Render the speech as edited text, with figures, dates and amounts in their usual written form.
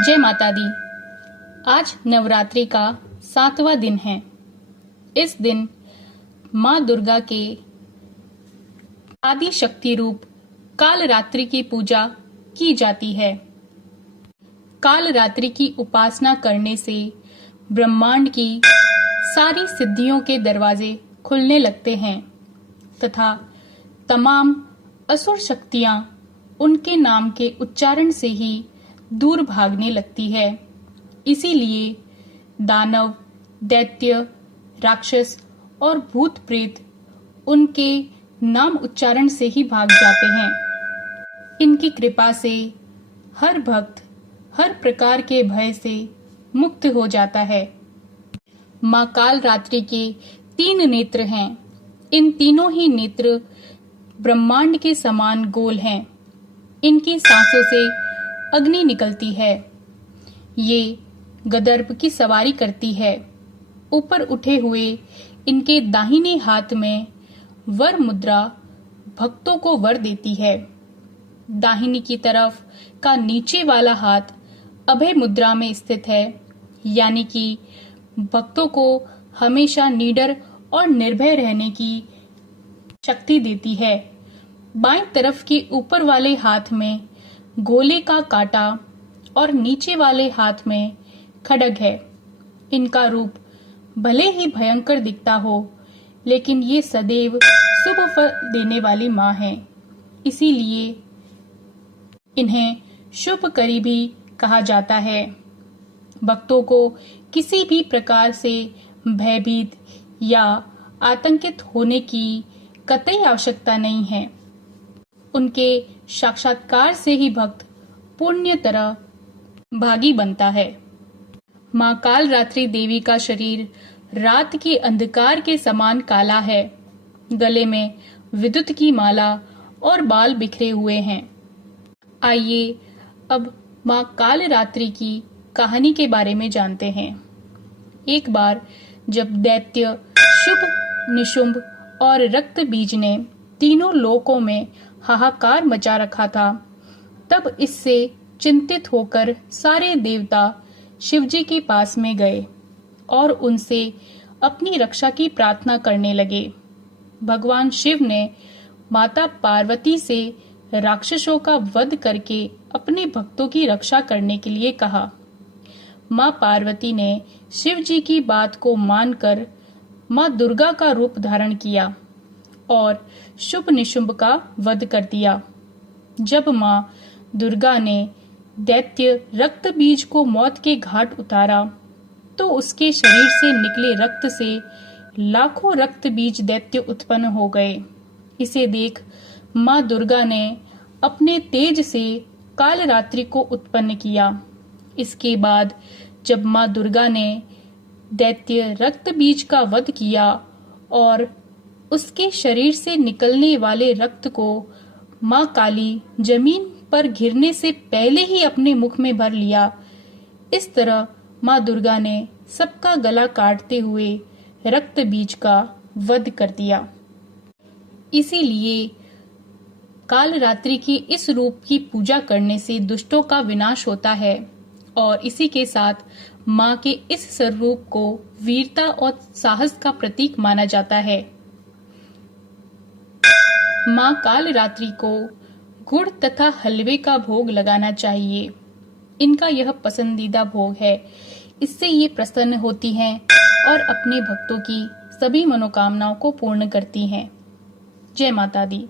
जय माता दी। आज नवरात्रि का 7वां दिन है। इस दिन माँ दुर्गा के आदि शक्ति रूप कालरात्रि की पूजा की जाती है। कालरात्रि की उपासना करने से ब्रह्मांड की सारी सिद्धियों के दरवाजे खुलने लगते हैं तथा तमाम असुर शक्तियां उनके नाम के उच्चारण से ही दूर भागने लगती है। इसीलिए दानव, दैत्य, राक्षस और भूत प्रेत उनके नाम उच्चारण से ही भाग जाते हैं। इनकी कृपा से हर भक्त हर प्रकार के भय से मुक्त हो जाता है। माँ कालरात्रि के 3 नेत्र हैं। इन तीनों ही नेत्र ब्रह्मांड के समान गोल हैं। इनकी सांसों से अग्नि निकलती है। ये गदर्प की सवारी करती है। ऊपर उठे हुए इनके दाहिने हाथ में वर मुद्रा भक्तों को वर देती है। दाहिनी की तरफ का नीचे वाला हाथ अभय मुद्रा में स्थित है, यानी कि भक्तों को हमेशा निडर और निर्भय रहने की शक्ति देती है। बाईं तरफ के ऊपर वाले हाथ में गोले का कांटा और नीचे वाले हाथ में खड्ग है। इनका रूप भले ही भयंकर दिखता हो, लेकिन ये सदैव शुभ फल देने वाली माँ है। इसीलिए इन्हें शुभकरी भी कहा जाता है। भक्तों को किसी भी प्रकार से भयभीत या आतंकित होने की कतई आवश्यकता नहीं है। उनके साक्षात्कार से ही भक्त पुण्य तरह भागी बनता है। माँ कालरात्रि देवी का शरीर रात के अंधकार के समान काला है। गले में विद्युत की माला और बाल बिखरे हुए हैं। आइए अब माँ कालरात्रि की कहानी के बारे में जानते हैं। एक बार जब दैत्य शुभ, निशुंभ और रक्त बीज ने तीनों लोकों में हाहाकार मचा रखा था, तब इससे चिंतित होकर सारे देवता शिवजी के पास में गए और उनसे अपनी रक्षा की प्रार्थना करने लगे। भगवान शिव ने माता पार्वती से राक्षसों का वध करके अपने भक्तों की रक्षा करने के लिए कहा। माँ पार्वती ने शिवजी की बात को मानकर माँ दुर्गा का रूप धारण किया और शुभ निशुंभ का वध कर दिया। जब माँ दुर्गा ने दैत्य रक्त बीज को मौत के घाट उतारा, तो उसके शरीर से निकले रक्त से लाखों रक्त बीज दैत्य उत्पन्न हो गए। इसे देख माँ दुर्गा ने अपने तेज से कालरात्रि को उत्पन्न किया। इसके बाद जब माँ दुर्गा ने दैत्य रक्त बीज का वध किया और उसके शरीर से निकलने वाले रक्त को माँ काली जमीन पर गिरने से पहले ही अपने मुख में भर लिया। इस तरह माँ दुर्गा ने सबका गला काटते हुए रक्त बीज का वध कर दिया। इसीलिए कालरात्रि की इस रूप की पूजा करने से दुष्टों का विनाश होता है और इसी के साथ माँ के इस स्वरूप को वीरता और साहस का प्रतीक माना जाता है। माँ कालरात्रि को गुड़ तथा हलवे का भोग लगाना चाहिए। इनका यह पसंदीदा भोग है। इससे ये प्रसन्न होती हैं और अपने भक्तों की सभी मनोकामनाओं को पूर्ण करती हैं। जय माता दी।